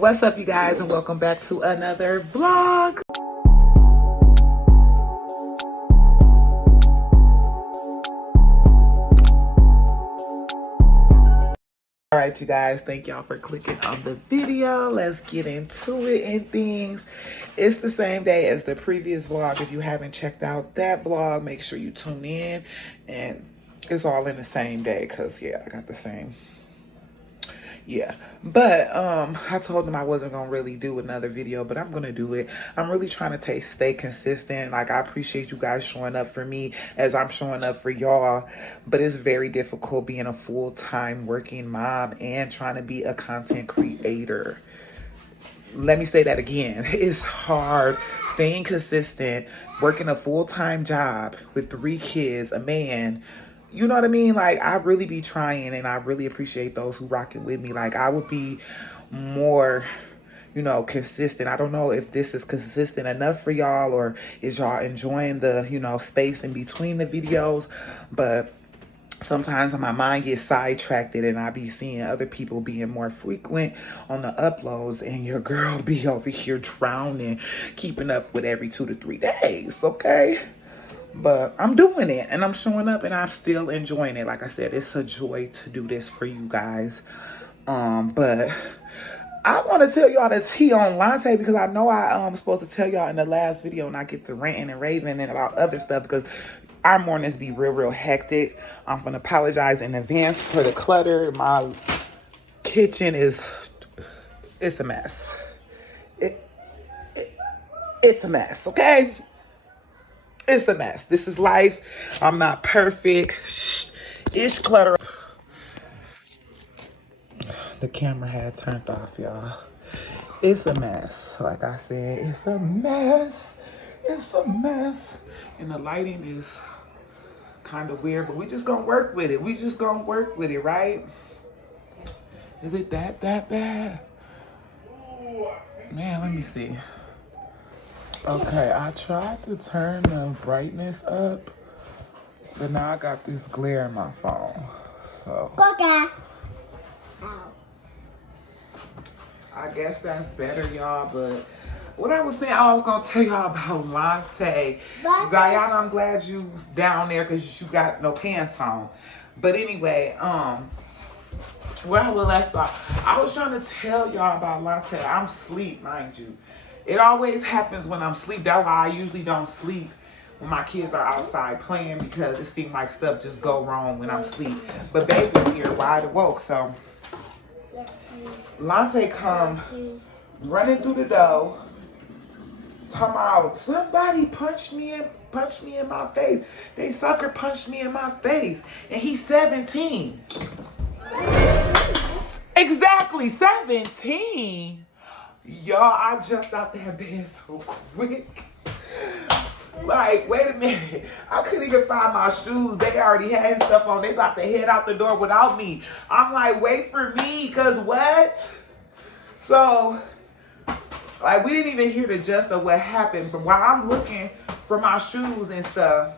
What's up, you guys, and welcome back to another vlog. All right, you guys, thank y'all for clicking on the video. Let's get into it and things. It's the same day as the previous vlog. If you haven't checked out that vlog, make sure you tune in, and it's all in the same day because yeah, I got the same. Yeah, but I told them I wasn't gonna really do another video, but I'm gonna do it. I'm really trying to stay consistent. Like, I appreciate you guys showing up for me as I'm showing up for y'all, but it's very difficult being a full-time working mom and trying to be a content creator. Let me say that again. It's hard staying consistent, working a full-time job with 3 kids, a man. You know what I mean? Like, I really be trying, and I really appreciate those who rock it with me. Like, I would be more, consistent. I don't know if this is consistent enough for y'all, or is y'all enjoying the, space in between the videos. But sometimes my mind gets sidetracked and I be seeing other people being more frequent on the uploads, and your girl be over here drowning, keeping up with every 2 to 3 days, okay? But I'm doing it, and I'm showing up, and I'm still enjoying it. Like I said, it's a joy to do this for you guys. But I want to tell y'all the tea on Lante, because I know I'm supposed to tell y'all in the last video, and I get to ranting and raving and about other stuff because our mornings be real hectic. I'm gonna apologize in advance for the clutter. My kitchen it's a mess. It's a mess, okay? It's a mess. This is life. I'm not perfect. Shh. It's clutter. The camera had turned off, y'all. It's a mess. Like I said, it's a mess. It's a mess. And the lighting is kind of weird, but we just gonna work with it. We just gonna work with it, right? Is it that bad? Man, let me see. Okay, I tried to turn the brightness up, but now I got this glare in my phone. So I guess that's better, y'all. But what I was saying, I was gonna tell y'all about Lante. Zion, I'm glad you down there because you got no pants on. But anyway, where I was left off, I was trying to tell y'all about Lante. I'm asleep, mind you. It always happens when I'm asleep. That's why I usually don't sleep when my kids are outside playing, because it seems like stuff just go wrong when I'm asleep. But baby here wide awoke, so Lante come running through the door, talking about somebody punched me in my face. They sucker punched me in my face, and he's 17. Exactly, 17. Y'all, I jumped out that bed so quick. Like, wait a minute. I couldn't even find my shoes. They already had stuff on. They about to head out the door without me. I'm like, wait for me, because what? So, like, we didn't even hear the gist of what happened. But while I'm looking for my shoes and stuff,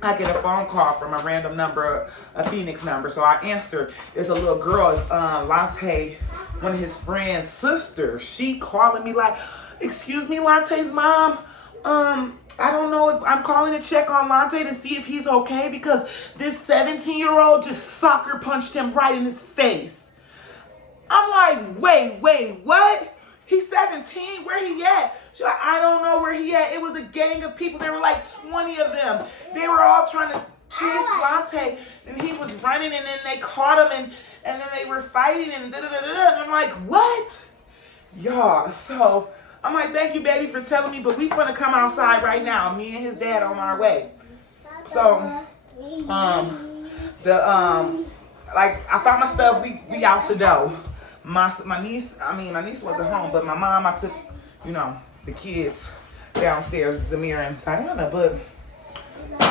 I get a phone call from a random number, a Phoenix number. So I answer. It's a little girl, Lante, one of his friend's sister. She calling me like, excuse me, Lante's mom. I don't know if I'm calling to check on Lante to see if he's okay, because this 17-year-old just sucker punched him right in his face. I'm like, wait, what? He's 17, where he at? She's like, I don't know where he at. It was a gang of people. There were like 20 of them. They were all trying to chase Lante, and he was running, and then they caught him, and then they were fighting, and da-da-da-da-da. And I'm like, what? Y'all, so I'm like, thank you, baby, for telling me, but we finna come outside right now. Me and his dad on our way. So, like, I found my stuff. We out the door. My niece wasn't home, but my mom, I took, the kids downstairs, Zamira and Sayana. But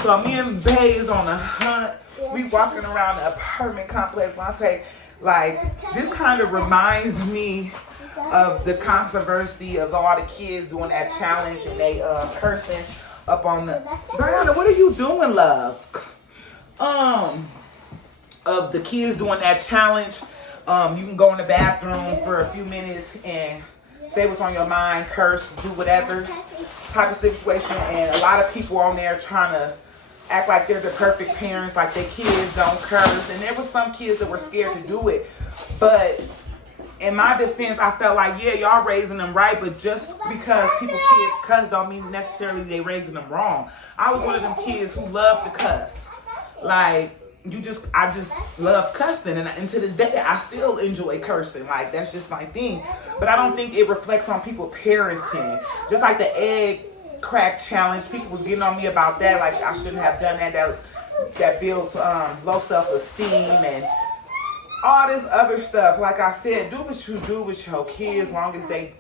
so me and Bae is on a hunt. We walking around the apartment complex. When I say, like, this kind of reminds me of the controversy of all the kids doing that challenge, and they cursing up on the. Brianna, what are you doing, love? Of the kids doing that challenge You can go in the bathroom for a few minutes and say what's on your mind, curse, do whatever type of situation. And a lot of people on there trying to act like they're the perfect parents, like their kids don't curse. And there was some kids that were scared to do it. But in my defense, I felt like, yeah, y'all raising them right, but just because people kids cuss don't mean necessarily they raising them wrong. I was one of them kids who loved to cuss. Like, I just love cussing, and to this day, I still enjoy cursing. Like, that's just my thing. But I don't think it reflects on people parenting. Just like the egg crack challenge, people was getting on me about that. Like, I shouldn't have done that. That builds low self-esteem and all this other stuff. Like I said, do what you do with your kids, as long as they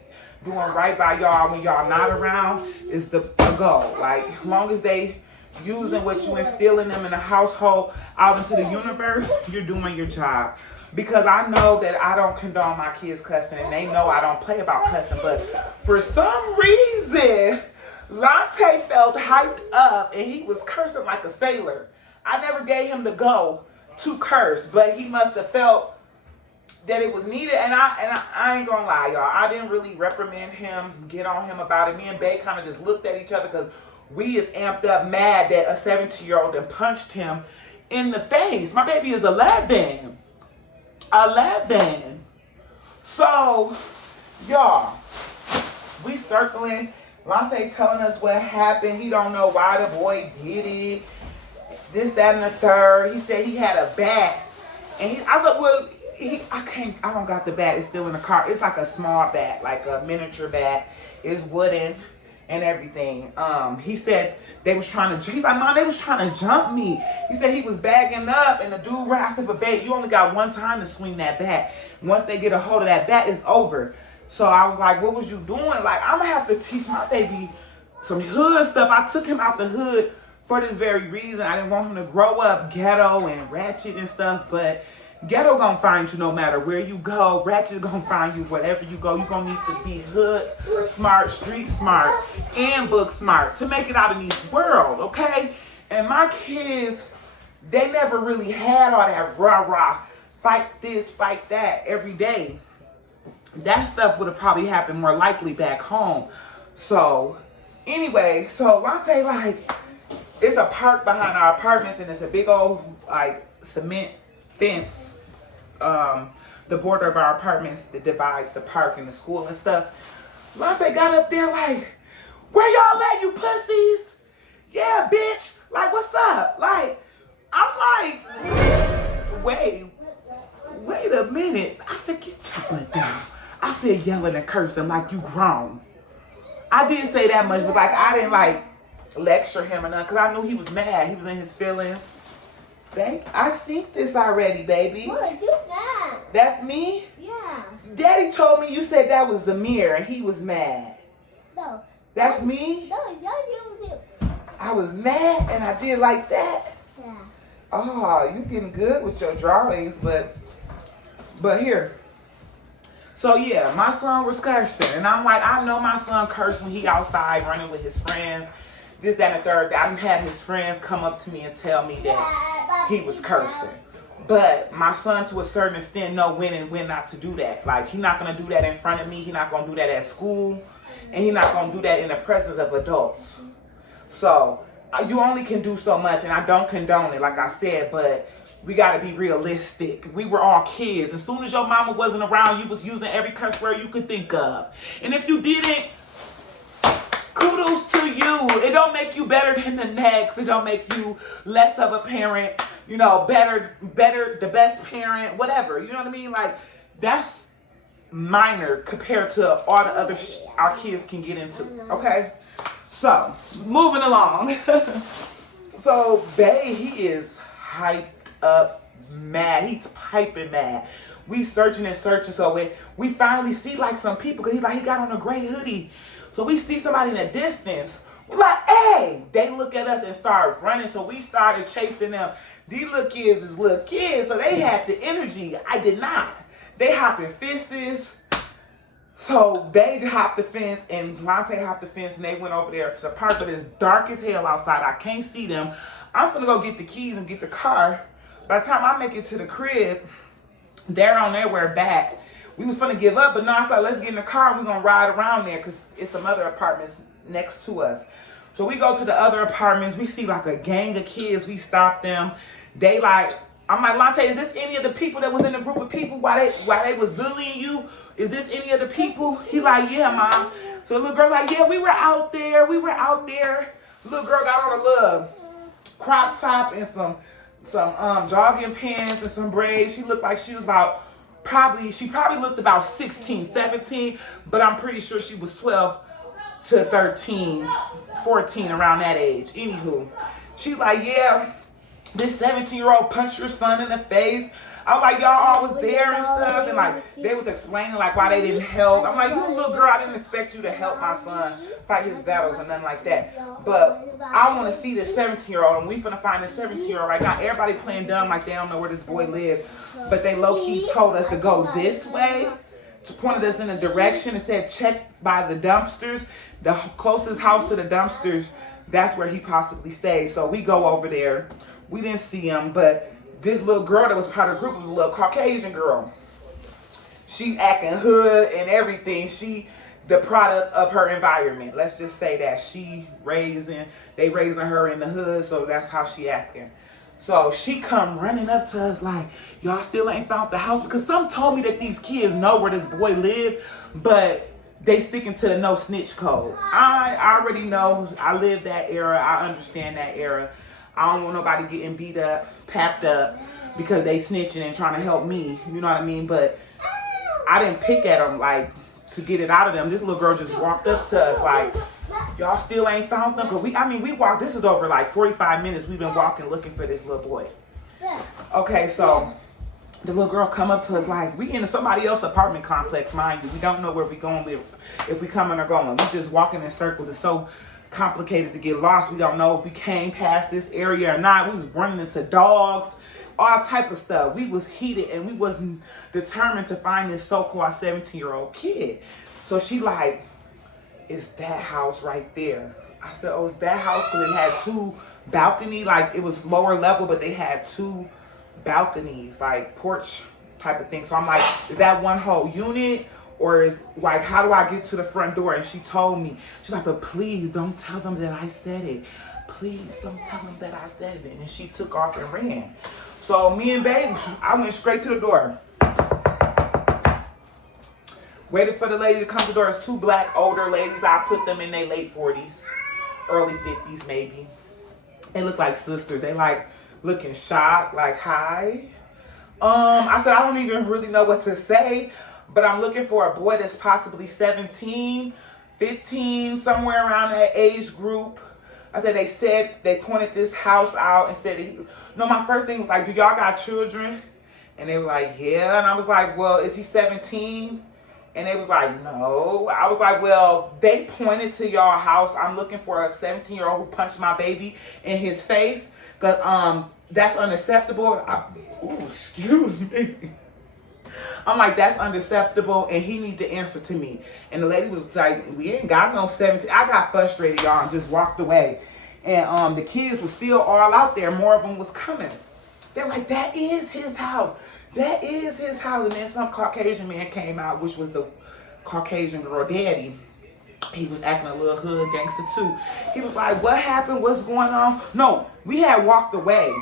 doing right by y'all when y'all not around is the goal. Like, as long as they using what you instill in them in the household out into the universe, you're doing your job. Because I know that I don't condone my kids cussing, and they know I don't play about cussing. But for some reason, Lante felt hyped up and he was cursing like a sailor. I never gave him the go to curse, but he must have felt that it was needed. And I ain't gonna lie, y'all, I didn't really reprimand him, get on him about it. Me and Bae kind of just looked at each other because we is amped up mad that a 17-year-old and punched him in the face. My baby is 11. So, y'all, we circling. Lante telling us what happened. He don't know why the boy did it. This, that, and the third. He said he had a bat. And I was like, well, I don't got the bat. It's still in the car. It's like a small bat, like a miniature bat. It's wooden and everything. He said they was trying to, he's like, Mom, they was trying to jump me. He said he was bagging up and the dude ran. I said, but babe, you only got one time to swing that bat. Once they get a hold of that bat, it's over. So I was like, what was you doing? Like, I'm gonna have to teach my baby some hood stuff. I took him out the hood for this very reason. I didn't want him to grow up ghetto and ratchet and stuff, but ghetto gonna find you no matter where you go. Ratchet gonna find you wherever you go. You gonna need to be hood smart, street smart, and book smart to make it out in this world, okay? And my kids, they never really had all that rah-rah, fight this, fight that every day. That stuff would have probably happened more likely back home. So, anyway, so Lante, like, it's a park behind our apartments, and it's a big old, like, cement fence, the border of our apartments that divides the park and the school and stuff. Lante got up there like, where y'all at, you pussies? Yeah, bitch. Like, what's up? Like, I'm like, wait a minute. I said, get your butt down. I said, yelling and cursing like you grown. I didn't say that much, but like, I didn't like lecture him or nothing, because I knew he was mad. He was in his feelings. I seen this already, baby. What? Do that. That's me? Yeah. Daddy told me you said that was Zamir and he was mad. No. That's me? No, you do. I was mad and I did like that? Yeah. Oh, you getting good with your drawings, but here. So yeah, my son was cursing. And I'm like, I know my son cursed when he outside running with his friends. This, that, and the third. I done had his friends come up to me and tell me that he was cursing. But my son, to a certain extent, know when and when not to do that. Like, he's not going to do that in front of me. He's not going to do that at school. And he's not going to do that in the presence of adults. So, you only can do so much. And I don't condone it, like I said, but we got to be realistic. We were all kids. As soon as your mama wasn't around, you was using every curse word you could think of. And if you didn't, kudos to you. It don't make you better than the next. It don't make you less of a parent, you know, better, the best parent, whatever. You know what I mean? Like, that's minor compared to all the other our kids can get into, okay? So, moving along. So, Bae, he is hyped up mad. He's piping mad. We searching and searching, so we finally see, like, some people, because he got on a gray hoodie. So we see somebody in the distance. We're like, hey! They look at us and start running. So we started chasing them. These little kids is little kids. So they had the energy. I did not. They hopping fences. So they hopped the fence and Lante hopped the fence and they went over there to the park. But it's dark as hell outside. I can't see them. I'm finna go get the keys and get the car. By the time I make it to the crib, They're on their way back. We was finna give up, but no, I thought let's get in the car and we're gonna ride around there because it's some other apartments next to us. So we go to the other apartments. We see like a gang of kids. We stop them. They like, I'm like, Lante, is this any of the people that was in the group of people while they was bullying you? Is this any of the people? He like, yeah, Mom. So the little girl like, yeah, we were out there. We were out there. The little girl got on a little crop top and some jogging pants and some braids. She looked like she was about she probably looked about 16, 17, but I'm pretty sure she was 12 to 13, 14, around that age. Anywho, she like, yeah, this 17-year-old punched your son in the face. I was like, y'all all was there and stuff, and like they was explaining like why they didn't help. I'm like, you little girl, I didn't expect you to help my son fight his battles or nothing like that. But I want to see this 17-year-old, and we finna find this 17-year-old right now. Everybody playing dumb like they don't know where this boy lived, but they low-key told us to go this way, to pointed us in a direction and said check by the dumpsters. The closest house to the dumpsters, that's where he possibly stayed. So we go over there. We didn't see him, but this little girl that was part of the group was a little Caucasian girl. She acting hood and everything. She the product of her environment. Let's just say that they raising her in the hood, so that's how she acting. So she come running up to us like, y'all still ain't found the house? Because some told me that these kids know where this boy lived, but they sticking to the no snitch code. I already know. I lived that era. I understand that era. I don't want nobody getting beat up, packed up, because they snitching and trying to help me. You know what I mean? But I didn't pick at them, like, to get it out of them. This little girl just walked up to us like, y'all still ain't found them? Because we walked, this is over like 45 minutes. We've been walking looking for this little boy. Okay, so the little girl come up to us like, we in somebody else's apartment complex, mind you. We don't know where we going, if we coming or going. We just walking in circles. It's so complicated to get lost. We don't know if we came past this area or not. We was running into dogs, all type of stuff. We was heated and we was determined to find this so-called 17-year-old kid. So she like, is that house right there? I said, oh, it's that house, because it had two balconies. Like, it was lower level, but they had two balconies, like porch type of thing. So I'm like, is that one whole unit? Or is like, how do I get to the front door? And she told me, she's like, but please don't tell them that I said it. Please don't tell them that I said it. And she took off and ran. So me and babe, I went straight to the door. Waited for the lady to come to the door. It's two black older ladies. I put them in their late 40s, early 50s maybe. They look like sisters. They like looking shocked, like, hi. I said, I don't even really know what to say, but I'm looking for a boy that's possibly 17, 15, somewhere around that age group. I said, they pointed this house out and said, my first thing was like, do y'all got children? And they were like, yeah. And I was like, well, is he 17? And they was like, no. I was like, well, they pointed to y'all house. I'm looking for a 17-year-old who punched my baby in his face. Because that's unacceptable. Excuse me. I'm like, that's unacceptable, and he need to answer to me. And the lady was like, we ain't got no 17. I got frustrated, y'all, and just walked away. And the kids were still all out there. More of them was coming. They're like, that is his house. That is his house. And then some Caucasian man came out, which was the Caucasian girl daddy. He was acting a little hood gangster too. He was like, what happened? What's going on? No, we had walked away.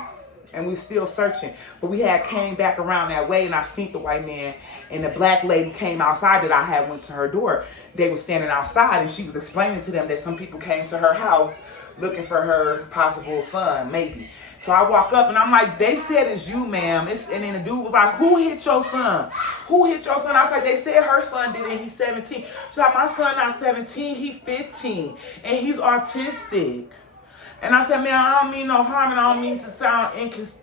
And we still searching. But we had came back around that way, and I seen the white man, and the black lady came outside that I had went to her door. They were standing outside, and she was explaining to them that some people came to her house looking for her possible son, maybe. So I walk up, and I'm like, they said it's you, ma'am. And then the dude was like, who hit your son? Who hit your son? I was like, they said her son did it. He's 17. She's like, my son not 17. He's 15, and he's autistic. And I said, man, I don't mean no harm, and I don't mean to sound insensitive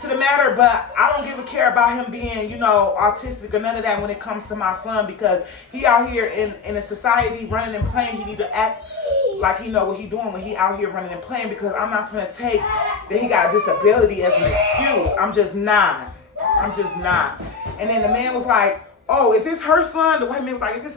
to the matter, but I don't give a care about him being, autistic or none of that when it comes to my son, because he out here in a society running and playing. He need to act like he know what he doing when he out here running and playing, because I'm not going to take that he got a disability as an excuse. I'm just not. And then the man was like, oh, if it's her son, the white man was like, if it's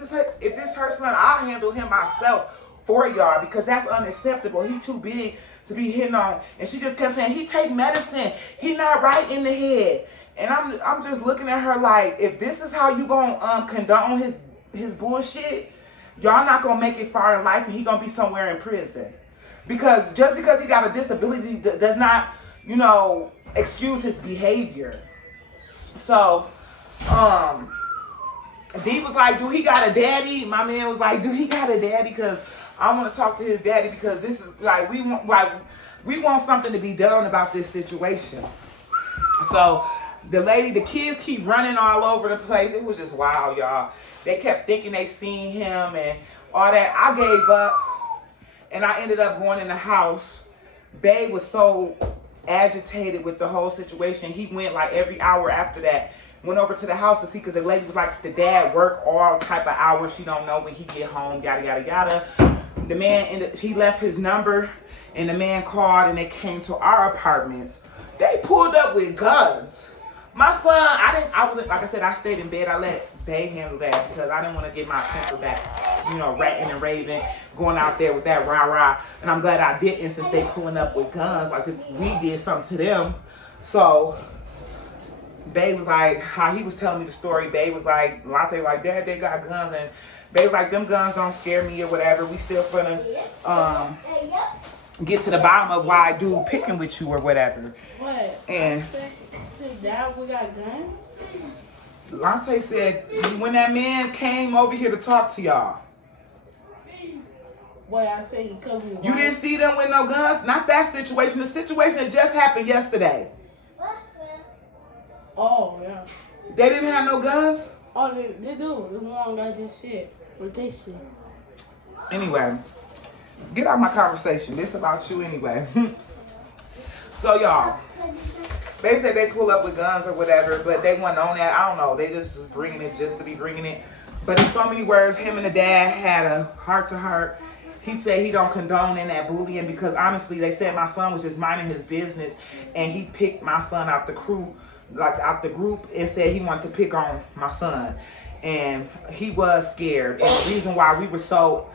her son, I'll handle him myself for y'all, because that's unacceptable. He too big to be hitting on. And she just kept saying, he take medicine. He not right in the head. And I'm just looking at her like, if this is how you gonna condone his bullshit, y'all not gonna make it far in life, and he gonna be somewhere in prison. Because just because he got a disability does not, you know, excuse his behavior. So, D was like, do he got a daddy? My man was like, do he got a daddy? Because I want to talk to his daddy, because this is like, we want something to be done about this situation. So the kids keep running all over the place. It was just wild, y'all. They kept thinking they seen him and all that. I gave up, and I ended up going in the house. Babe was so agitated with the whole situation. He went like every hour after that. Went over to the house to see, because the lady was like, the dad work all type of hours. She don't know when he get home, yada, yada, yada. The man, he left his number, and the man called, and they came to our apartments. They pulled up with guns. My son, I wasn't, like I said, I stayed in bed. I let Bae handle that, because I didn't want to get my temper back, you know, ranting and raving, going out there with that rah-rah. And I'm glad I didn't, since they pulling up with guns, like if we did something to them. So Bae was like, how he was telling me the story, Bae was like, Lante like, Dad, they got guns. And Bae was like, them guns don't scare me or whatever. We still finna get to the bottom of why I do picking with you or whatever. What? And Dad, we got guns? Lante said, when that man came over here to talk to y'all, What, I said he covered me. you didn't see them with no guns? Not that situation. The situation that just happened yesterday. Oh, yeah. They didn't have no guns? Oh, they do. The one got this shit. With this shit. Anyway, get out of my conversation. This about you anyway. So, y'all, they said they pull up with guns or whatever, but they wasn't on that. I don't know. They just was bringing it just to be bringing it. But in so many words, him and the dad had a heart-to-heart. He said he don't condone in that bullying, because honestly, they said my son was just minding his business, and he picked my son out the crew, like out the group, and said he wanted to pick on my son. And he was scared. And the reason why we were so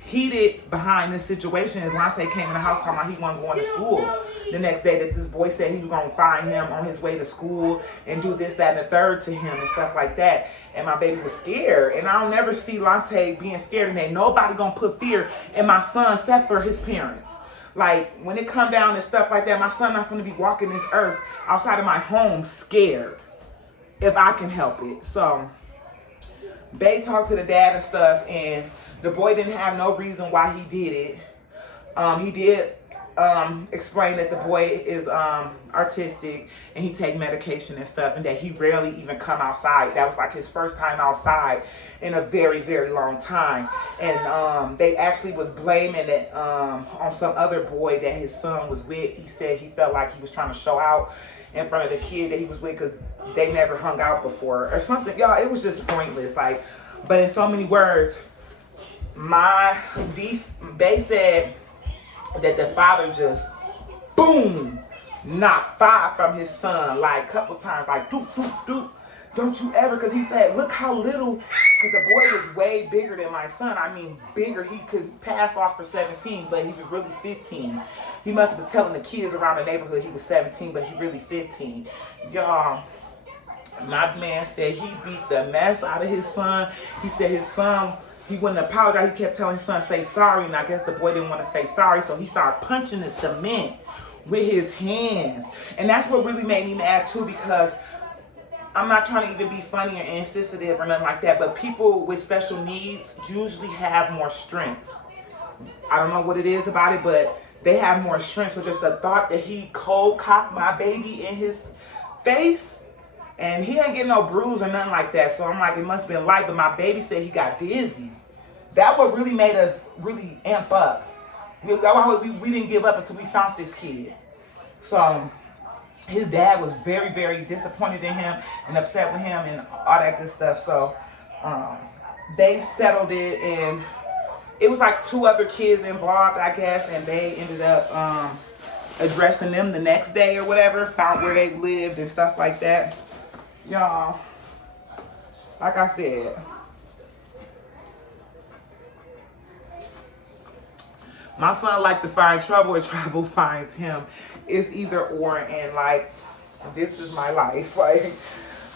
heated behind this situation is Lante came in the house talking about he wasn't going to school the next day, that this boy said he was going to find him on his way to school and do this, that, and the third to him and stuff like that. And my baby was scared. And I don't never see Lante being scared, and ain't nobody going to put fear in my son except for his parents. Like, when it come down and stuff like that, my son not going to be walking this earth outside of my home scared, if I can help it. So Bae talked to the dad and stuff, and the boy didn't have no reason why he did it. He did explain that the boy is artistic, and he take medication and stuff, and that he rarely even come outside. That was like his first time outside in a very, very long time. And they actually was blaming it on some other boy that his son was with. He said he felt like he was trying to show out in front of the kid that he was with, because they never hung out before or something. Y'all, it was just pointless. Like, but in so many words, Bae said that the father just, boom, knocked fire from his son, like a couple times, like, doop, doop, doop. Don't you ever, because he said, look how little, because the boy was way bigger than my son. I mean, bigger. He could pass off for 17, but he was really 15. He must have been telling the kids around the neighborhood he was 17, but he really 15. Y'all, my man said he beat the mess out of his son. He said his son, he wouldn't apologize. He kept telling his son, say sorry, and I guess the boy didn't want to say sorry, so he started punching the cement with his hands. And that's what really made me mad too, because I'm not trying to even be funny or insensitive or nothing like that, but people with special needs usually have more strength. I don't know what it is about it, but they have more strength. So just the thought that he cold cocked my baby in his face, and he ain't getting no bruise or nothing like that. So I'm like, it must have been light, but my baby said he got dizzy. That what really made us really amp up. We didn't give up until we found this kid. So his dad was very, very disappointed in him and upset with him and all that good stuff. So they settled it, and it was like 2 other kids involved, I guess, and they ended up addressing them the next day or whatever, found where they lived and stuff like that. Y'all, like I said, My son like to find trouble or trouble finds him. It's either or, and like, this is my life. Like,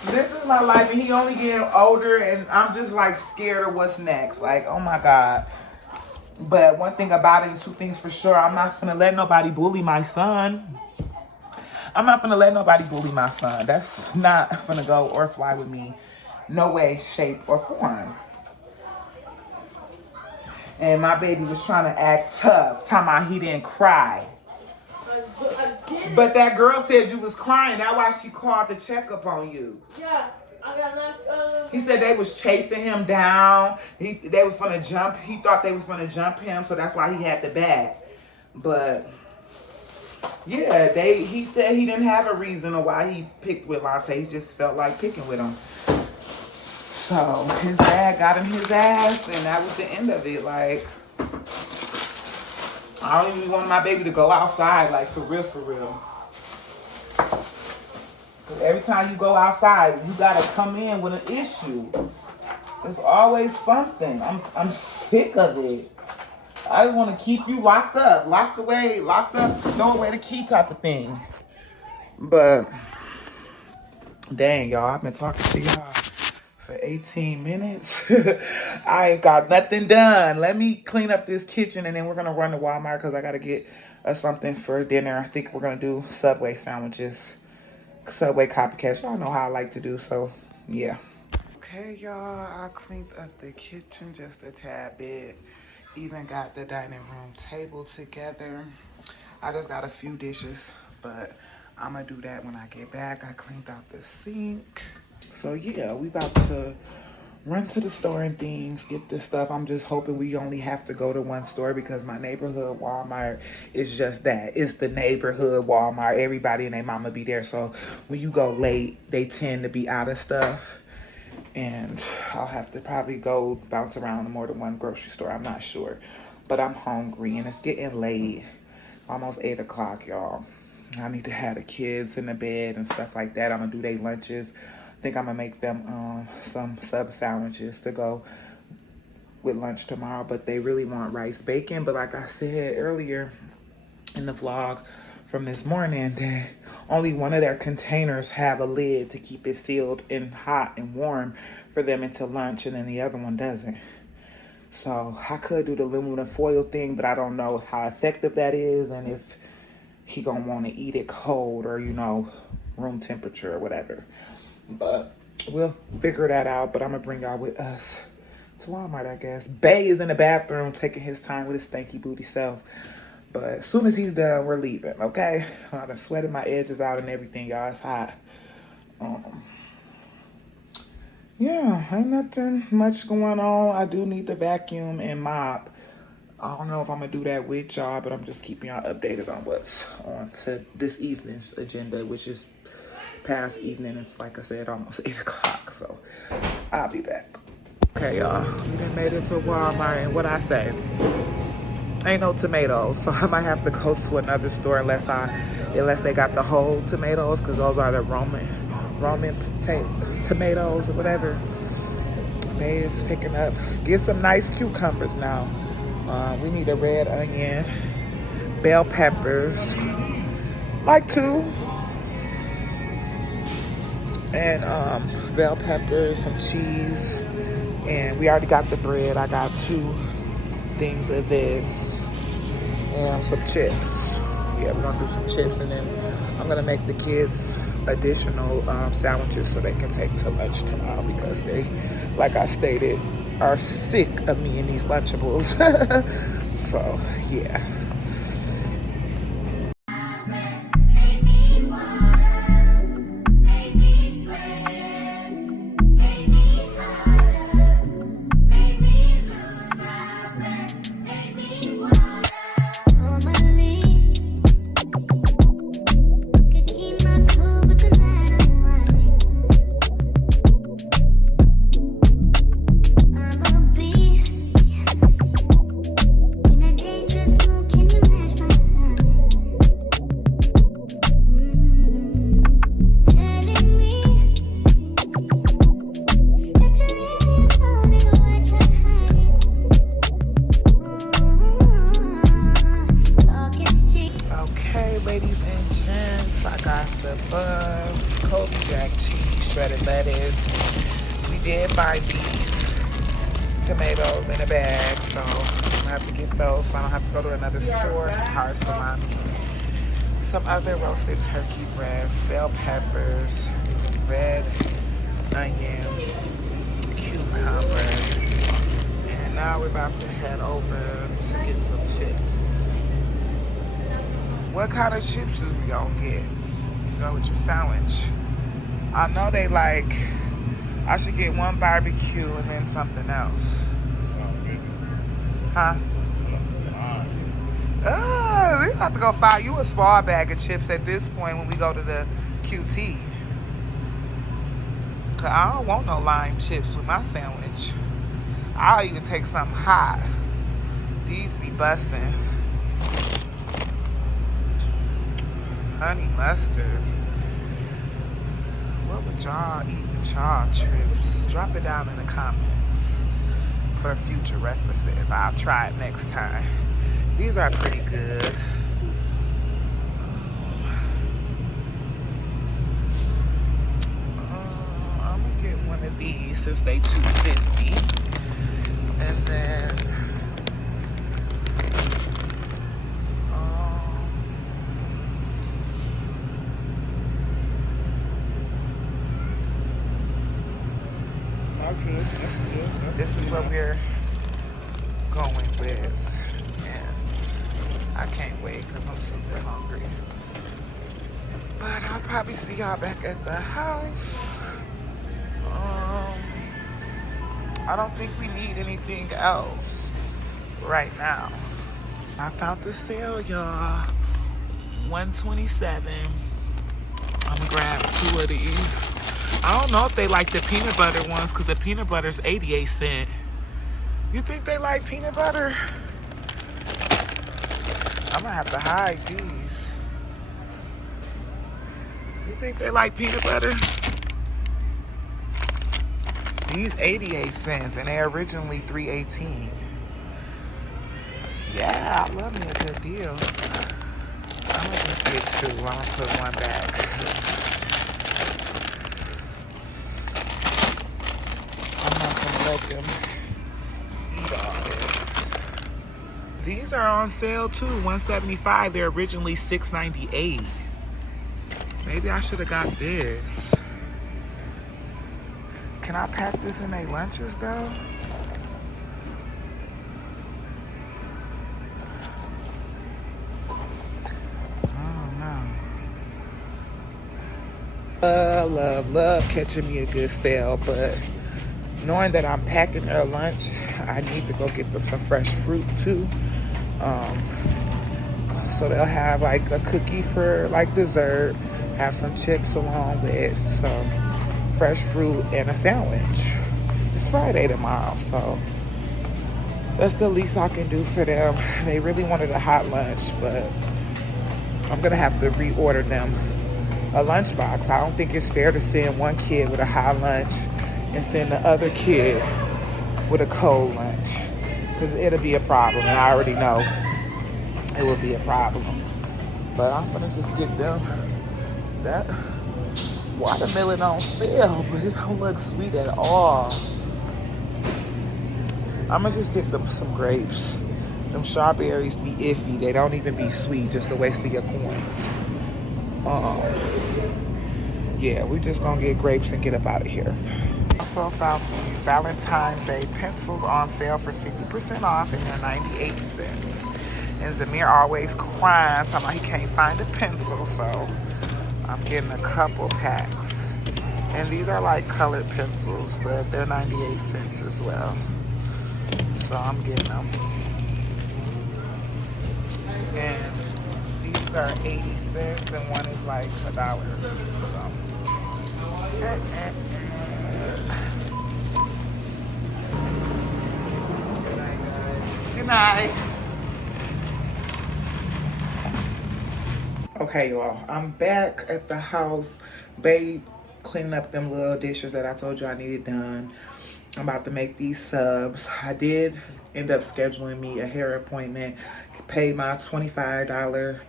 this is my life, and he only getting older, and I'm just like scared of what's next. Like, oh my God. But one thing about it, two things for sure, I'm not gonna let nobody bully my son. I'm not gonna let nobody bully my son. That's not gonna go or fly with me. No way, shape, or form. And my baby was trying to act tough, talking about he didn't cry. But that girl said you was crying. That's why she called to check up on you. Yeah, I got knocked. He said they was chasing him down. They was gonna jump. He thought they was gonna jump him, so that's why he had the bag. But yeah, he said he didn't have a reason of why he picked with Lante. He just felt like picking with him. So his dad got him his ass, and that was the end of it. Like, I don't even want my baby to go outside, like, for real, for real. Because every time you go outside, you got to come in with an issue. There's always something. I'm sick of it. I just want to keep you locked up, locked away, locked up, throw away the key type of thing. But, dang, y'all, I've been talking to y'all for 18 minutes. I ain't got nothing done. Let me clean up this kitchen, and then we're going to run to Walmart because I got to get something for dinner. I think we're going to do Subway sandwiches. Subway copycats. Y'all know how I like to do, so yeah. Okay, y'all, I cleaned up the kitchen just a tad bit. Even got the dining room table together. I just got a few dishes, but I'm gonna do that when I get back. I cleaned out the sink. So yeah, we about to run to the store and things, get this stuff. I'm just hoping we only have to go to one store because my neighborhood Walmart is just that. It's the neighborhood Walmart. Everybody and their mama be there. So when you go late, they tend to be out of stuff. And I'll have to probably go bounce around to more than one grocery store. I'm not sure. But I'm hungry and it's getting late. Almost 8 o'clock, y'all. I need to have the kids in the bed and stuff like that. I'm going to do their lunches. I think I'm going to make them some sub sandwiches to go with lunch tomorrow. But they really want rice bacon. But like I said earlier in the vlog from this morning, that only one of their containers have a lid to keep it sealed and hot and warm for them until lunch, and then the other one doesn't. So I could do the aluminum foil thing, but I don't know how effective that is and if he gonna want to eat it cold or, you know, room temperature or whatever. But we'll figure that out. But I'm gonna bring y'all with us to Walmart, I guess. Bay is in the bathroom taking his time with his stanky booty self. But as soon as he's done, we're leaving, okay? I done sweated my edges out and everything, y'all. It's hot. Yeah, ain't nothing much going on. I do need to vacuum and mop. I don't know if I'm going to do that with y'all, but I'm just keeping y'all updated on what's on to this evening's agenda, which is past evening. It's, like I said, almost 8 o'clock, so I'll be back. Okay, y'all. We done made it to Walmart, and what I say? Ain't no tomatoes, so I might have to go to another store unless they got the whole tomatoes, because those are the Roman tomatoes or whatever. Bay is picking up. Get some nice cucumbers now. We need a red onion, bell peppers, like 2, and bell peppers, some cheese, and we already got the bread. I got 2 things of this. And some chips. Yeah, we're gonna do some chips, and then I'm gonna make the kids additional sandwiches so they can take to lunch tomorrow because they, like I stated, are sick of me and these Lunchables. So yeah. Dangerous did buy these tomatoes in a bag, so I'm gonna have to get those so I don't have to go to another store. Some hard salami, some other roasted turkey breasts, bell peppers, red onion, cucumber, and now we're about to head over to get some chips. What kind of chips is we gonna get? Go with your sandwich. I know they like, I should get one barbecue and then something else. Huh? We have to go find you a small bag of chips at this point when we go to the QT. Cause I don't want no lime chips with my sandwich. I'll even take something hot. These be busting. Honey mustard. What would y'all eat with y'all trips? Drop it down in the comments for future references. I'll try it next time. These are pretty good. I'm gonna get one of these since they $2.50. And then this is what we're going with, and I can't wait because I'm super hungry. But I'll probably see y'all back at the house. I don't think we need anything else right now. I found the sale, y'all. $127. I'm gonna grab 2 of these. I don't know if they like the peanut butter ones because the peanut butter's 88 cents. You think they like peanut butter? I'm gonna have to hide these. You think they like peanut butter? These 88 cents and they're originally $3.18. Yeah, I love me a good deal. I'm gonna just get 2. I'm gonna put one back. I'm not gonna let them eat all this. These are on sale too, $175. They're originally $6.98. Maybe I should have got this. Can I pack this in their lunches though? Love catching me a good sale, but knowing that I'm packing their lunch, I need to go get them some fresh fruit too. So they'll have like a cookie for like dessert, have some chips along with some fresh fruit and a sandwich. It's Friday tomorrow, so that's the least I can do for them. They really wanted a hot lunch, but I'm gonna have to reorder them a lunchbox. I don't think it's fair to send one kid with a hot lunch and send the other kid with a cold lunch, because it'll be a problem, and I already know it will be a problem. But I'm gonna just get them that watermelon on sale, but it don't look sweet at all. I'm gonna just get them some grapes. Them strawberries be iffy. They don't even be sweet, just a waste of your coins. Yeah, we just gonna get grapes and get up out of here. Also found these Valentine's Day pencils on sale for 50% off, and they're 98 cents. And Zamir always crying, talking about he can't find a pencil, so I'm getting a couple packs. And these are like colored pencils, but they're 98 cents as well. So I'm getting them. And these are 80 cents, and one is like $1. So. Good night. Okay, y'all. I'm back at the house. Babe cleaning up them little dishes that I told you I needed done. I'm about to make these subs. I did end up scheduling me a hair appointment. Paid my $25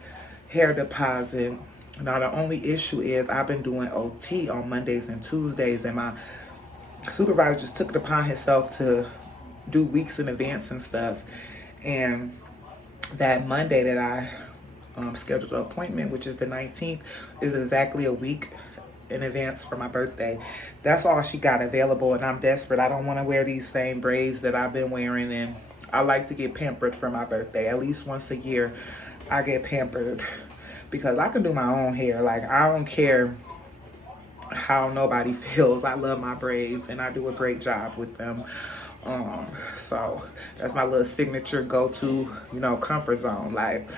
hair deposit. Now the only issue is I've been doing OT on Mondays and Tuesdays, and my supervisor just took it upon himself to do weeks in advance and stuff. And that Monday that I scheduled an appointment, which is the 19th, is exactly a week in advance for my birthday. That's all she got available, and I'm desperate. I don't want to wear these same braids that I've been wearing, and I like to get pampered for my birthday. At least once a year, I get pampered because I can do my own hair. Like, I don't care how nobody feels. I love my braids, and I do a great job with them. So that's my little signature go-to, you know, comfort zone. Like,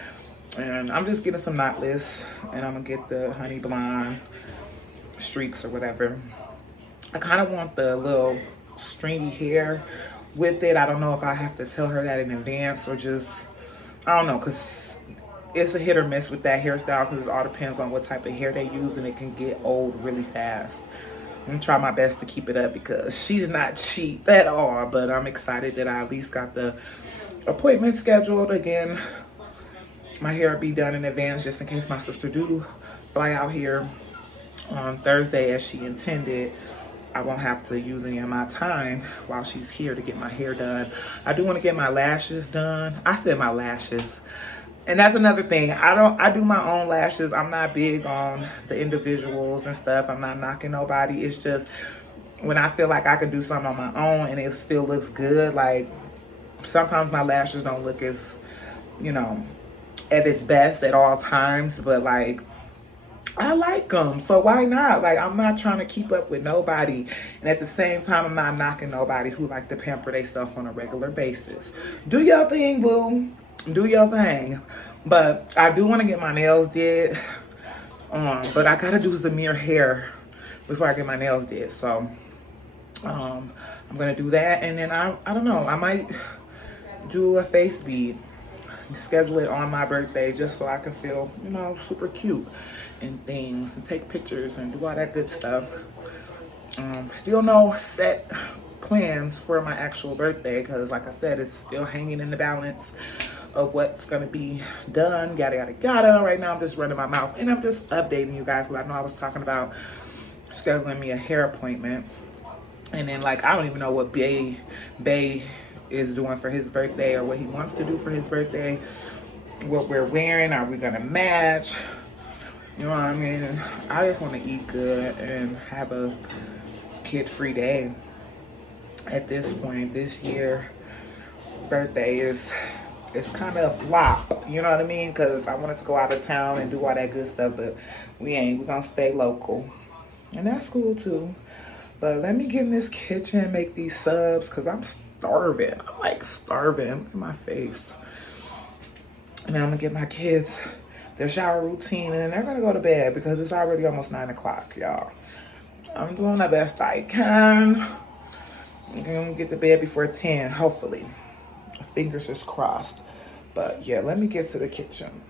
and I'm just getting some knotless, and I'm gonna get the honey blonde streaks or whatever. I kind of want the little stringy hair with it. I don't know if I have to tell her that in advance or just, I don't know, because it's a hit or miss with that hairstyle because it all depends on what type of hair they use, and it can get old really fast. I'm gonna try my best to keep it up because she's not cheap at all, but I'm excited that I at least got the appointment scheduled. Again, my hair will be done in advance just in case my sister do fly out here on Thursday as she intended. I won't have to use any of my time while she's here to get my hair done. I do want to get my lashes done. I said my lashes. And that's another thing. I do my own lashes. I'm not big on the individuals and stuff. I'm not knocking nobody. It's just when I feel like I can do something on my own and it still looks good, like sometimes my lashes don't look as, you know, at its best at all times, but like I like them, so why not? Like, I'm not trying to keep up with nobody, and at the same time, I'm not knocking nobody who like to pamper themselves on a regular basis. Do your thing, boo. Do your thing. But I do want to get my nails did, but I gotta do Zamir hair before I get my nails did. So I'm gonna do that, and then I don't know. I might do a face bead, schedule it on my birthday just so I can feel, you know, super cute and things and take pictures and do all that good stuff. Still no set plans for my actual birthday because like I said, it's still hanging in the balance of what's gonna be done, yada yada yada. Right now I'm just running my mouth and I'm just updating you guys because I know I was talking about scheduling me a hair appointment, and then like I don't even know what Bay is doing for his birthday or what he wants to do for his birthday, what we're wearing, are we gonna match? You know what I mean? I just want to eat good and have a kid-free day. At this point, this year, birthday is kind of a flop. You know what I mean? Because I wanted to go out of town and do all that good stuff, but we ain't. We're going to stay local. And that's cool, too. But let me get in this kitchen and make these subs because I'm starving. I'm, like, starving. Look at my face. And then I'm going to get my kids their shower routine, and they're gonna go to bed because it's already almost 9 o'clock, y'all. I'm doing the best I can. I'm gonna get to bed before 10, hopefully. Fingers is crossed. But yeah, let me get to the kitchen.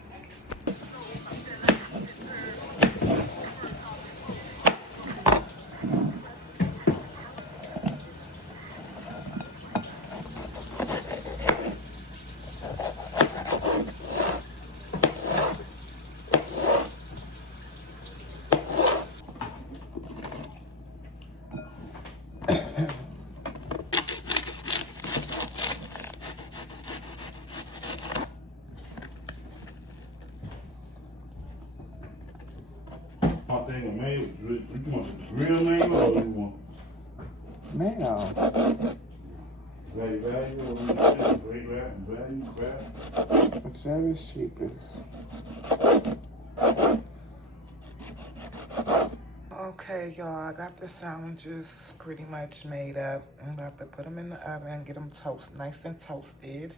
You want real mango or you want Mango. value or great value? Whichever's cheapest. Okay, y'all, I got the sandwiches pretty much made up. I'm about to put them in the oven, get them nice and toasted,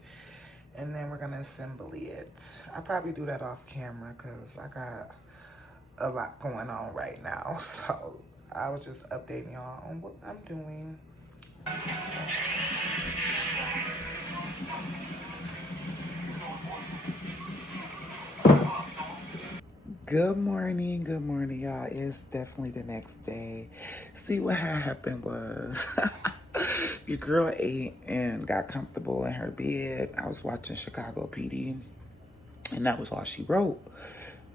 and then we're gonna assemble it. I'll probably do that off camera because I got a lot going on right now. So I was just updating y'all on what I'm doing. Good morning, y'all. It's definitely the next day. See, what had happened was your girl ate and got comfortable in her bed. I was watching Chicago PD, and that was all she wrote.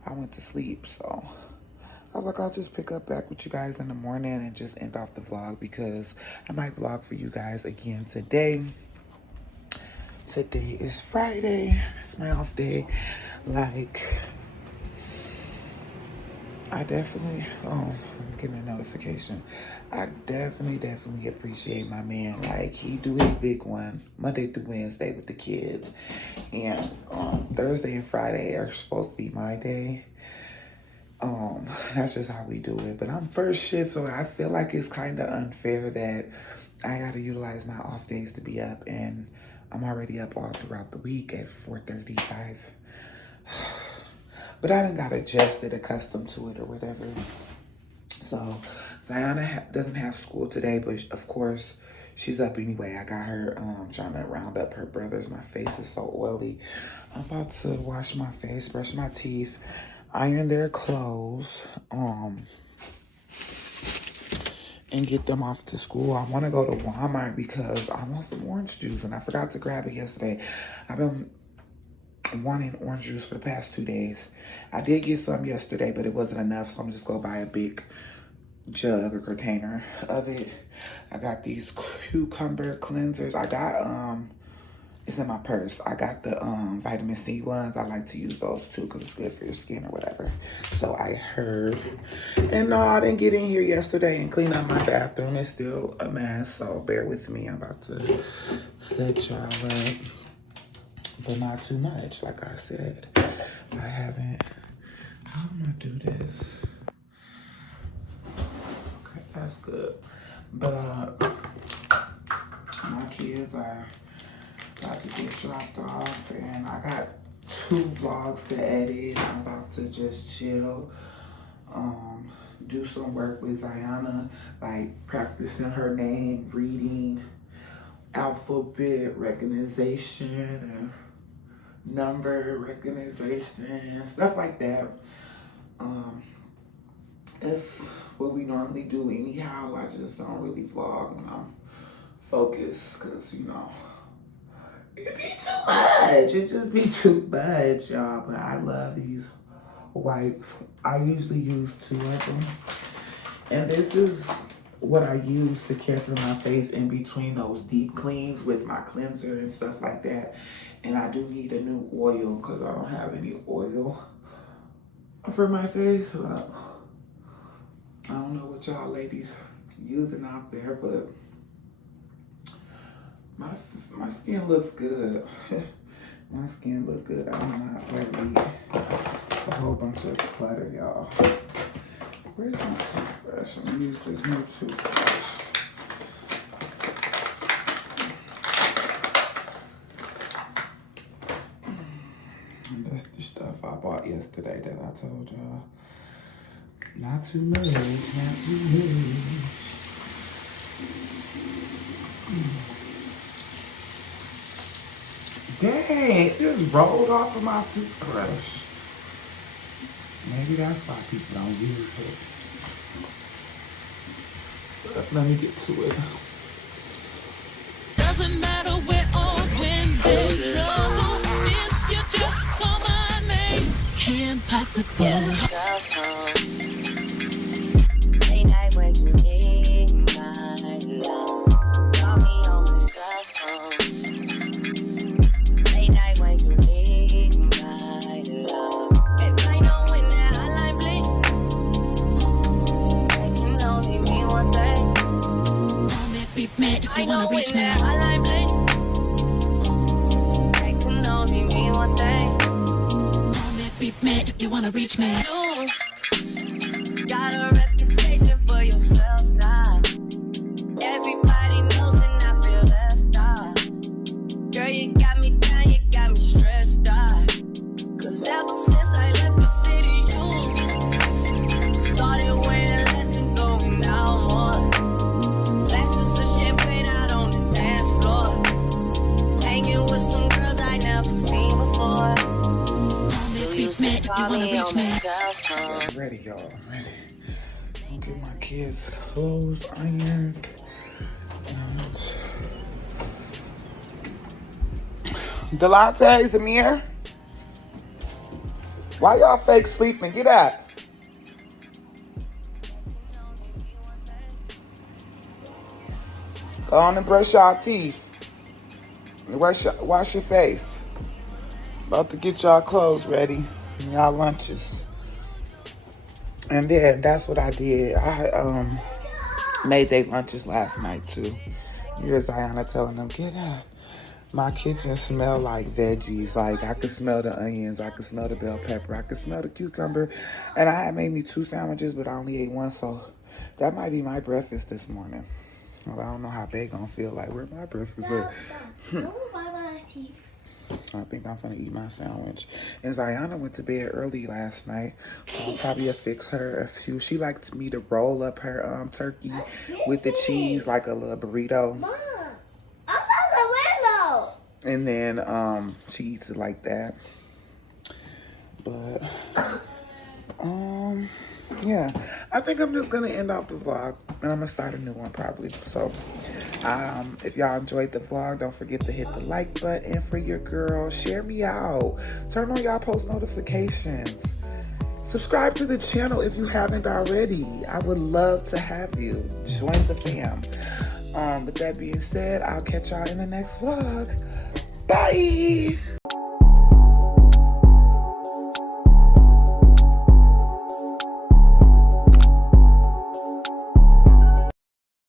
I went to sleep, so I was like, I'll just pick up back with you guys in the morning and just end off the vlog because I might vlog for you guys again today. Today is Friday. It's my off day. Like, I definitely, I'm getting a notification. I definitely appreciate my man. Like, he do his big one Monday through Wednesday with the kids. And Thursday and Friday are supposed to be my day. That's just how we do it. But I'm first shift, so I feel like it's kind of unfair that I got to utilize my off days to be up. And I'm already up all throughout the week at 4:35. But I done got adjusted, accustomed to it or whatever. So Ziana doesn't have school today, but of course she's up anyway. I got her trying to round up her brothers. My face is so oily. I'm about to wash my face, brush my teeth, iron their clothes, and get them off to school. I want to go to Walmart because I want some orange juice, and I forgot to grab it yesterday. I've been wanting orange juice for the past 2 days. I did get some yesterday, but it wasn't enough, so I'm just going to buy a big jug or container of it. I got these cucumber cleansers. I got, it's in my purse. I got the vitamin C ones. I like to use those too because it's good for your skin or whatever. So I heard. And no, I didn't get in here yesterday and clean up my bathroom. It's still a mess, so bear with me. I'm about to set y'all up. But not too much, like I said. I haven't. How am I do this? Okay, that's good. But my kids are about to get dropped off, and I got 2 vlogs to edit. I'm about to just chill, do some work with Ziana, like practicing her name, reading, alphabet recognition, and number recognition, stuff like that. It's what we normally do anyhow. I just don't really vlog when I'm focused because, you know, it be too much. It just be too much, y'all. But I love these wipes. I usually use 2 of them. And this is what I use to care for my face in between those deep cleans with my cleanser and stuff like that. And I do need a new oil because I don't have any oil for my face. I don't know what y'all ladies using out there, but my skin looks good. My skin look good. I'm not really a whole bunch of clutter, y'all. Where's my toothbrush? I'm gonna use this new toothbrush. And that's the stuff I bought yesterday that I told y'all. Not too much, not too much. Dang, it just rolled off of my toothbrush. Maybe that's why people don't use it. But let me get to it. Doesn't matter where or when there's trouble. If you just call my name, can't possibly. Late night when you need my love. Call me on my cell phone. Late night when you need my love. And I know when that hotline blink, that can only mean one thing. On that beat, man, if you wanna reach me. Hotline blink, that can only mean one thing. On that beat, man, if you wanna reach me. You got a reputation for yourself now. Everybody knows and I feel left out. Girl, you got me down, you got me stressed out. Cause ever since I left the city, you started weighing less and going out more. Glasses of champagne out on the dance floor. Hanging with some girls I never seen before. You used to call me on my cell phone. I'm ready, y'all. I'm ready. I'll get my kids' clothes ironed. Delonte, Zamir, why y'all fake sleeping? Get up. Go on and brush y'all teeth. Wash your face. About to get y'all clothes ready and y'all lunches. And then that's what I did. I made their lunches last night too. Here's Ayana telling them, get up. My kitchen smelled like veggies. Like I could smell the onions, I could smell the bell pepper, I could smell the cucumber. And I had made me 2 sandwiches, but I only ate 1, so that might be my breakfast this morning. Well, I don't know how they gonna feel like where my breakfast at. I think I'm gonna eat my sandwich. And Ziana went to bed early last night. I'll probably fix her a few. She liked me to roll up her turkey with the cheese like a little burrito. Mom, I'm out the window. And then she eats it like that. But yeah, I think I'm just gonna end off the vlog and I'm gonna start a new one probably. So if y'all enjoyed the vlog, don't forget to hit the like button for your girl. Share me out. Turn on y'all post notifications. Subscribe to the channel if you haven't already. I would love to have you join the fam. With that being said, I'll catch y'all in the next vlog. Bye.